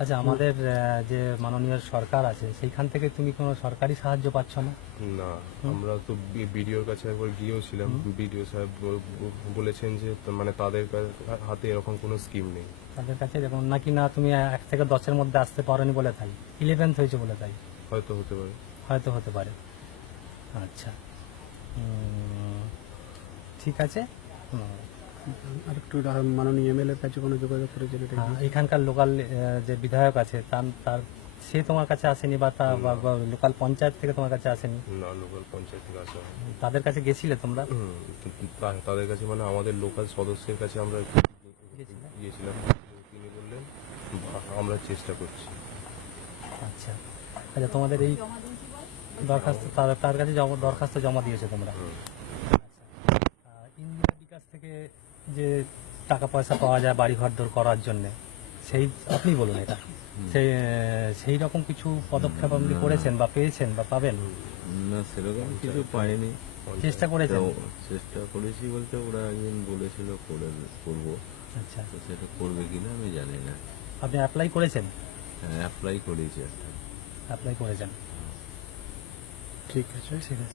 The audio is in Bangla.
আচ্ছা, আমাদের যে মাননীয় সরকার আছে সেইখান থেকে তুমি কোনো সরকারি সাহায্য পাচ্ছ না? না, আমরা তো বিডিওর কাছে একবার গিয়েছিলাম। বিডিও সাহেব বলেছেন যে মানে তাদের হাতে এরকম কোনো স্কিম নেই। তাদের কাছে যেমন নাকি না তুমি 1 থেকে 10-এর মধ্যে আসতে পারোনি বলে তাই, 11th হয়েছে বলে তাই? হয়তো হতে পারে। হয়তো হতে পারে। আচ্ছা, ঠিক আছে। আর একটু মাননীয় এমএলএর কাছে কোনো যোগাযোগ করেছিল এটা কি? এখানকার লোকাল যে বিধায়ক আছে তার সে তোমার কাছে আসেনি বা লোকাল পঞ্চায়েত থেকে তোমার কাছে আসেনি? না, লোকাল পঞ্চায়েত থেকে আসা হয়নি। তাদের কাছে গেছিলে তোমরা? তাদের কাছে মানে আমাদের লোকাল সদস্যের কাছে আমরা গিয়েছিলাম। তিনি বললেন আমরা চেষ্টা করছি। আচ্ছা আচ্ছা, তোমাদের এই দরখাস্ত তার কাছে দরখাস্ত জমা দিয়েছো তোমরা? ইন্দিরা বিকাশ থেকে যে টাকা পয়সা পাওয়া যায় বাড়ি ঘর দর করার জন্য, সেই আপনি বলুন এটা, সেই রকম কিছু পদক্ষেপ আপনি করেছেন বা পেয়েছেন বা পাবেন? না, সেরকম কিছু পাইনি। চেষ্টা করেছেন? চেষ্টা করেছি বলতে ওরা একদিন বলেছিল করবো, আচ্ছা, তো সেটা করবে কিনা আমি জানি না। আপনি অ্যাপ্লাই করেছেন? হ্যাঁ, অ্যাপ্লাই করেছি একটা। অ্যাপ্লাই করেছেন, ঠিক আছে। ঠিক আছে।